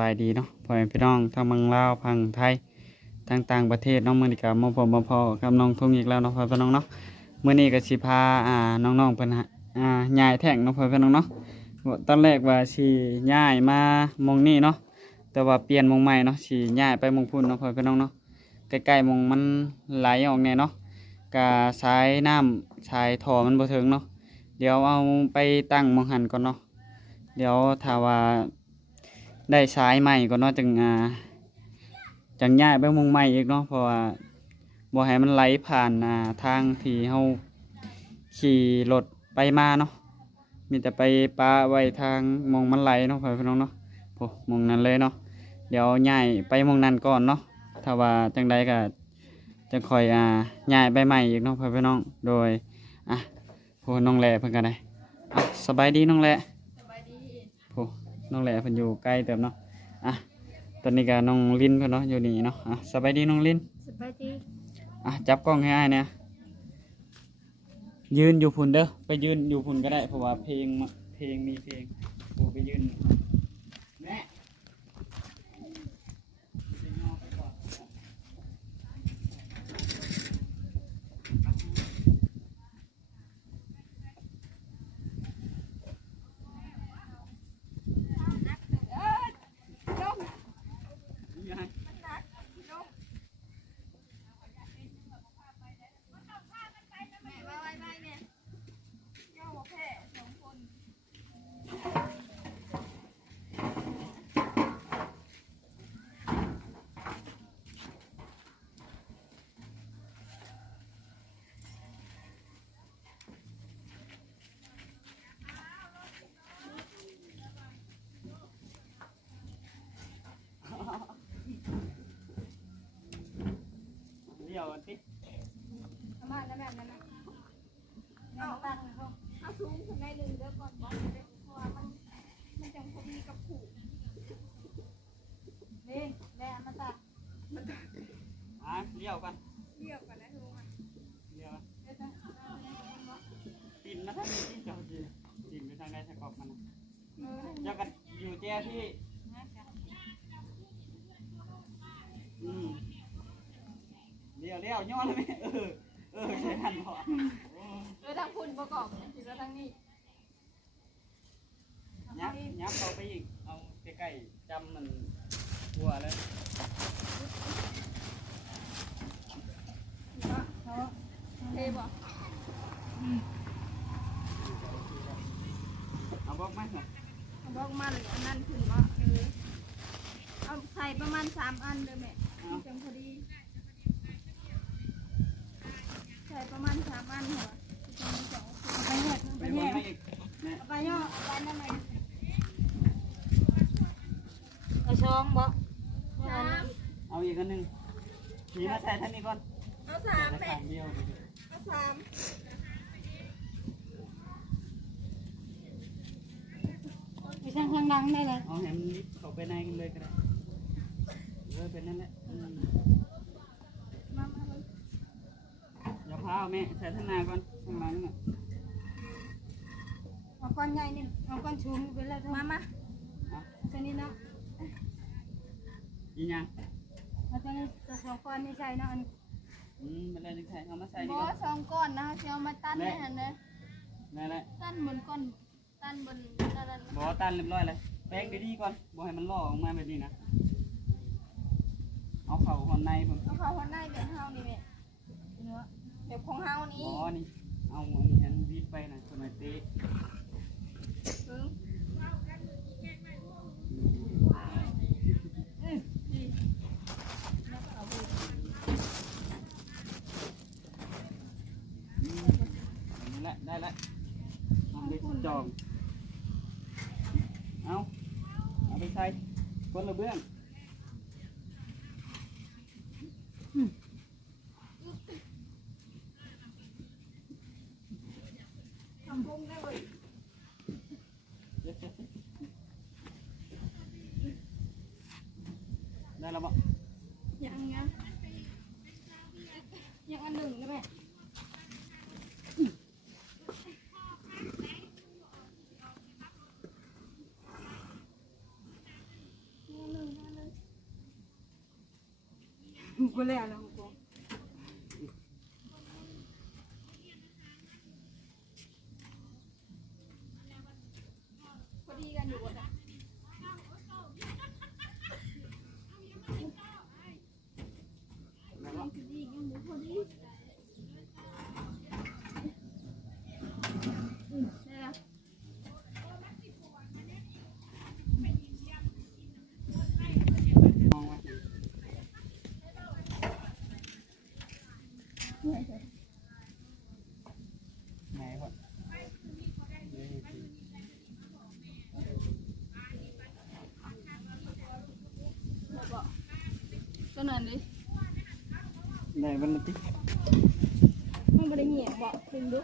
บายดีเนาะพ่อแม่พี่น้องทั้งเมืองลาวพังไทยทั้งต่างประเทศน้องมือนี้ก็มาพบมาพอกับน้องทุ่งอีกแล้วเนาะพ่อพี่น้องเนาะเมื้อนี้ก็สิพาอ่าน้องๆเพิ่นหาอ่าย้ายแท่งเนาะพ่อพี่น้องเนาะตอนแรกว่าสิย้ายมามองนี้เนาะแต่ว่าเปลี่ยนมองใหม่เนาะสิย้ายไปมองพุ่นเนาะพ่อพี่น้องเนาะใกล้ๆมองมันไหลออกแน่เนาะก็สายน้ำสายท่อมันบ่ถึงเนาะเดี๋ยวเอาไปตั้งมองหันก่อนเนาะเดี๋ยวถ้าว่า ได้ใช้ใหม่ก็เนาะจังอ่าจังย้ายไปมุงใหม่อีกเนาะเพราะว่าบ่ให้มันไหลผ่านอ่าทางที่เฮาขี่รถไปมาเนาะมีแต่ไปปาไว้ทางมองมันไหลเนาะพ่อพี่น้องเนาะโอ้มองนั้นเลยเนาะเดี๋ยวย้ายไปมองนั้นก่อนเนาะถ้าว่าจังใดก็จะคอยอ่าย้ายไปใหม่อีกเนาะพ่อพี่น้องโดยอะโหน้องแหล่เพิ่นก็ได้อะสบายดีน้องแหล่ น้องแหล่เพิ่นอยู่ใกล้เติมเนาะอะตอนนี้ก็น้องลินเพิ่นเนาะอยู่นี่เนาะอะสบายดีน้องลินสบายดีอะจับกล้องให้อ้ายเนี่ยยืนอยู่พุ่นเด้อไปยืนอยู่พุ่นก็ได้เพราะว่าเพลงมาเพลงมีเพลงโอ้ไปยืน เดี๋ยวสิเอามาแล้วแม่นั่นนะเอาตั้งเลยเขาเอาสูงขึ้นได้หนึ่งเด้อก่อนบอสเด้อเพราะว่ามันมันจังพอดีกับผูนี่แม่เอามาตักอะเลี้ยวกันเรียกก่อนนะทุกคนเลี้ยวเดี๋ยวจะเอาปินมาทางนี้ที่เจ้าจีปินไปทางใดทางกอบมันน่ะเออเจ้ากันอยู่แจ้ที่ ยวเลี้ยวย้อนเลยเออ เออใช่ทันพอเออทางคุณประกอบถือว่าทางนี้ยับยับเอาไปอีก เอาใกล้ๆจำมันหัวเลยเขาเทบ่เอาบอกไหมเหรอเขาบอกมันอันนั้นขึ้นบ่เออเอาใส่ประมาณสามอันเลยแม่จังพอดี ใส่ประมาณสามอันเหรอจะมีสองไปแยกไปไปบแยนกไม่อีกเนี่ยไปย่อไปนั่นไหนเอาช่องบ่สามเอาอีกอันหนึ่งขี่มาใส่ท่านนี้ก่อน เอาสามแต่แม่ทางเดียวเอาสามไปช่างข้างหลังได้เลยเอาแหมนิดเข้าไปในกันเลยก็ได้เออเป็นนั่นแหละอืม มามาเลย เดี๋ยวพาเอาแม่ใส่ท่านหนาก่อนข้างหลังน่ะเอาก้อนใหญ่นี่เอาก้อนชูงไปเลยมา มาเอาตัวนี้เนาะอีหยังเอาตัวนี้ตัวสองก้อนนี่ใช่เนาะอันอืมเป็นไรนึงใส่เอามาใส่บนี่อก่อนสองก้อนนะเชียวมาตั้นนี่หันเลยนั่นแหละตั้นบนก้อนตั้นบนตั้นนั้นบอกว่าตันเรียบร้อยเลยแป้งดีๆก่อนบอกให้มันล่อออกมาแบบนี้นะเอาเข่าหอนในผมเอาเขาหัวหน้าแบบเฮานี่แม่เนื้อแบบข อ๋อนี่ เอาอันนี้อันบีบไปนะสมัยเตะนี่แหละได้แล้วเอาไปจอง เอาเอาไปใส่คนละเบื้อง đây là bọn. Nhận nhá nhận ăn đừng các bạn Gulé, não. ไหนวะก็นั่นดิไหนมันติมันไม่ได้เงียบบอกดึงดู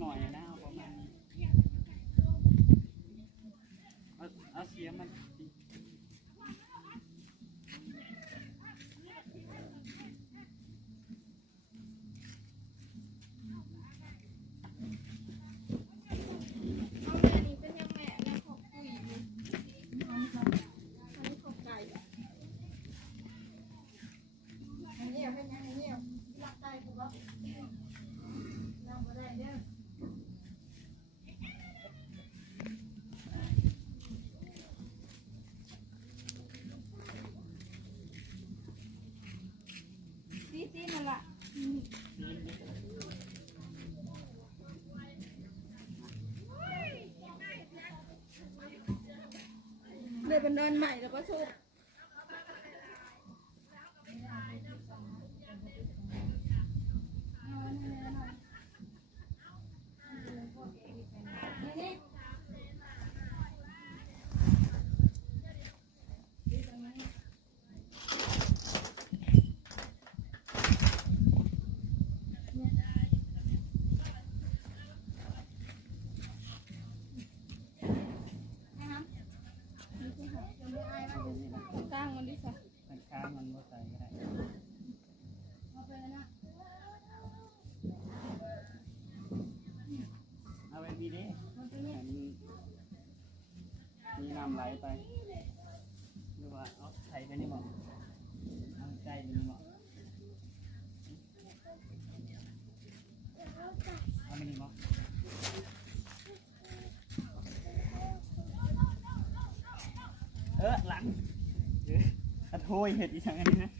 หน่อยนะ เลยเป็นเนินใหม่แล้วก็ชุบนี่ ตั้งมันดิสะ มันค้างมันบ่ใส่ก็ได้ เอาไปนะ มีเด้มันตัวนี้ให้มันมีน้ำไหลไปหรือว่าเอาไข่ไปนี่บ่เอาใจไปนี่บ่เอาไปนี่บ่เออหลังเอออะโทยเห็ดอีสังอันนี้นะ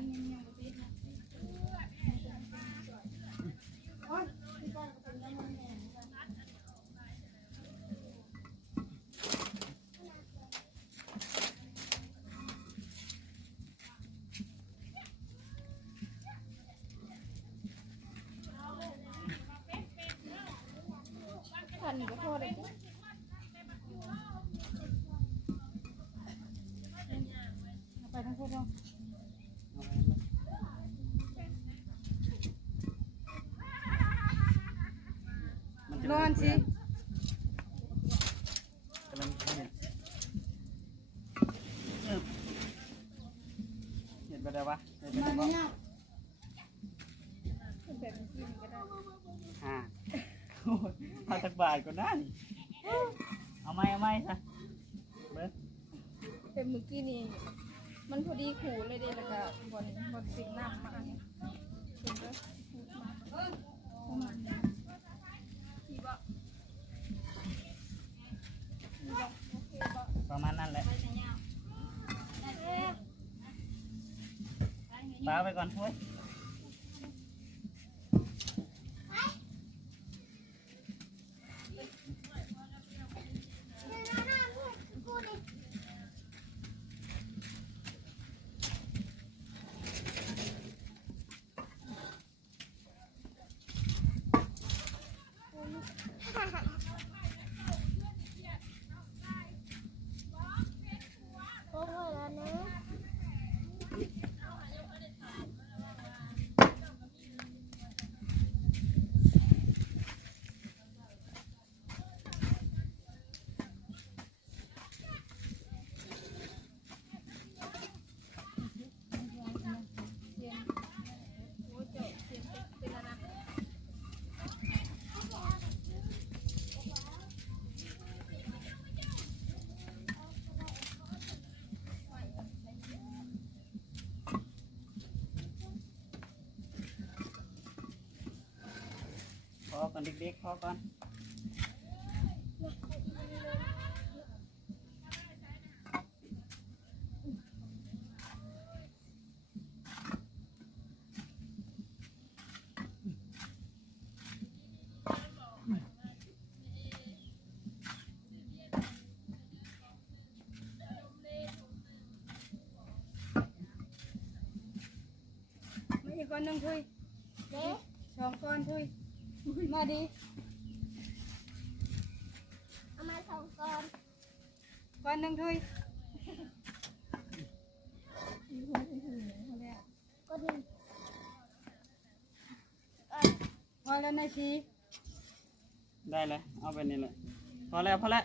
ร้านนี้ยังไม่ติดนะโอ๊ยที่บ้านก็เป็นน้ำมันแห้งทันก็โทษเลยเอาไปทั้งคู่เนาะ เอาไปเลยมัจะ นอนสิกำลังเห็ดเออเห็ดไปได้ปะเห็ดไปได้ปะแบบนี้กินก็ได้อ่าโอ้ยเอาสักบาทก็ได้เอาไหมเอาไหมซะเบิ้ลเป็นเมื่อกี้นี่มันพอดีขูเลยเด้แล้วก็บนบนสิ่งน้ำมาเนี่ยเป็นก็ขูดมาประมาณนี้ที่บอก ป้าไป อก่อนเด็กๆพอก่อนไม่อีกก้อน มาดีเอามาสองก้อนก้อนหนึ่งทุยก็หนึ่งพอแล้วนะชีได้เลยเอาไปนี่เลยพอแล้วพอแล้ว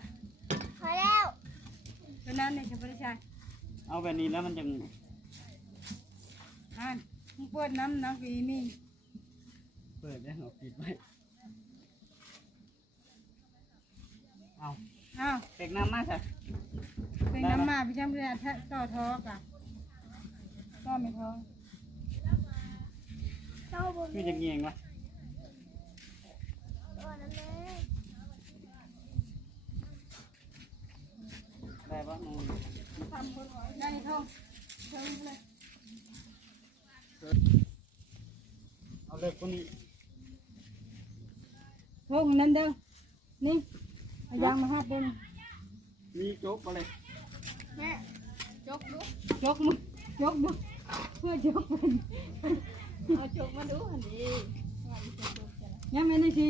พอแล้วตัวนั้นเนี่ยฉันไม่ได้ใช้เอาแบบนี้แล้วมันจะอ่านมึงเปิดน้ำน้ำกีมีเปิดได้เอาปิดไว้เอา อ้าว เด็กน้ำมากค่ะเป็นน้ำมาพี่ช่างเพื่อนต่อท้อกะต่อไม่ท้อเต้าบนคือจะเงียงวะตัวนั้นแม่ได้ปะนูนได้ท้องเชิญเลยเอาเลิกคนนี้ท้องนั่นเด้อนี่เอายางมาหัดเด้อ มีโจ๊กอะไรแม่จกดูจกมึงจกดูเพื่อจกเป็นเอาจกมาดูหันดียังไม่ได้ชี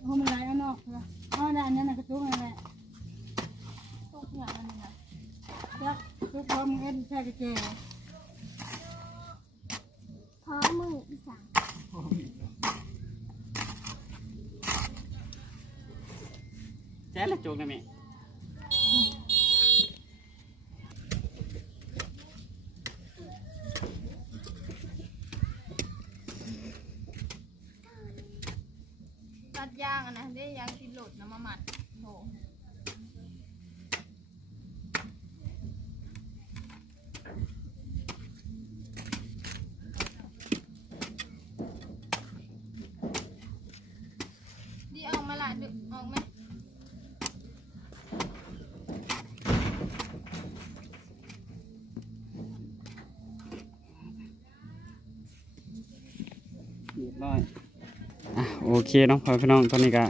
เอามันไหลเอานอกละเอาด้านนั้นน่ะกระทุกนั่นแหละทุกอย่างนั่นแหละจ้ะทุกพร้อมเอ็นใช่กระเจพร้อมมืออีสาน แจ๊ละโจ๊กได้ไหมตัดยางอะนะได้ยางติดโหลุดน้ำมันมัดโถดีออกมาละดึกออกไหม น้อยอะโอเคเนาะพ่อพี่น้องตอนนี้ก็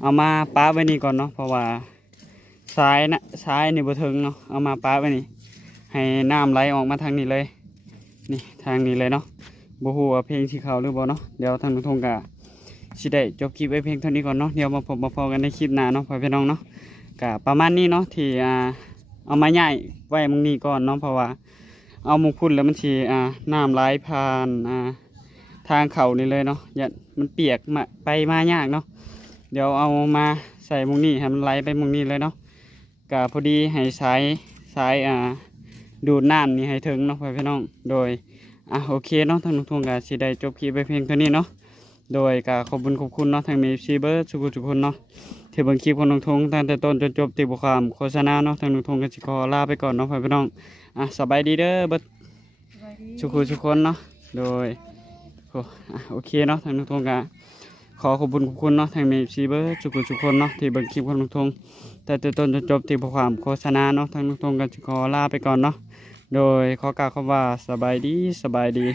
เอามาป้าไว้นี่ก่อนเนาะเพราะว่าซ้ายนะซ้ายนี่บ่ถึงเนาะเอามาป้าไว้นี่ ให้น้ำไหลออกมาทางนี้เลย นี่ทางนี้เลยเนาะบ่ฮู้ว่าเพลงสิเขาหรือบ่เนาะเดี๋ยวทางนุทงก็สิได้จบคลิปไว้เพียงเท่านี้ก่อนเนาะเดี๋ยวมาพบมาพอกันในคลิปหน้าเนาะพ่อพี่น้องเนาะก็ประมาณนี้เนาะที่อ่าเอามาย้ายไว้มึงนี้ก่อนเนาะเพราะว่า เอามุกพุ่นแล้วมันสิอ่าน้ำไหลผ่านอ่า ทางเขานี่เลยเนาะอย่ามันเปียกมาไปมายากเนาะเดี๋ยวเอามาใส่มุงนี่ให้มันไหลไปมุงนี่เลยเนาะกะพอดีให้สายสายอ่าดูดน้ำนี่ให้ถึงเนาะพ่อพี่น้องโดยอะโอเคเนาะทางนุกทงกะสิได้จบคลิปไปเพียงเท่านี้เนาะโดยกะขอบคุณขอบคุณเนาะทางมีซีเบอร์สุขุทุกคนเนาะที่เบิ่งคลิปของนุกทงตั้งแต่ต้นจนจบติดบุความโฆษณาเนาะทางนุกทงก็สิขอลาไปก่อนเนาะพ่อพี่น้องอะสบายดีเด้อเบิดสวัสดีทุกคนทุกคนเนาะโดย โอเคเนาะทางนุกทงกะขขอขอบคุณขอบคุณเนาะทางเมซีเบอร์ทุกคนทุกคนเนาะที่เบิ่งคลิปของลุงทงแต่ตัวต้นจนจบที่พความโฆษณาเนาะทางลุงทงก็จะขอลาไปก่อนเนาะโดยขอกล่าวคำว่าสบายดีสบายดี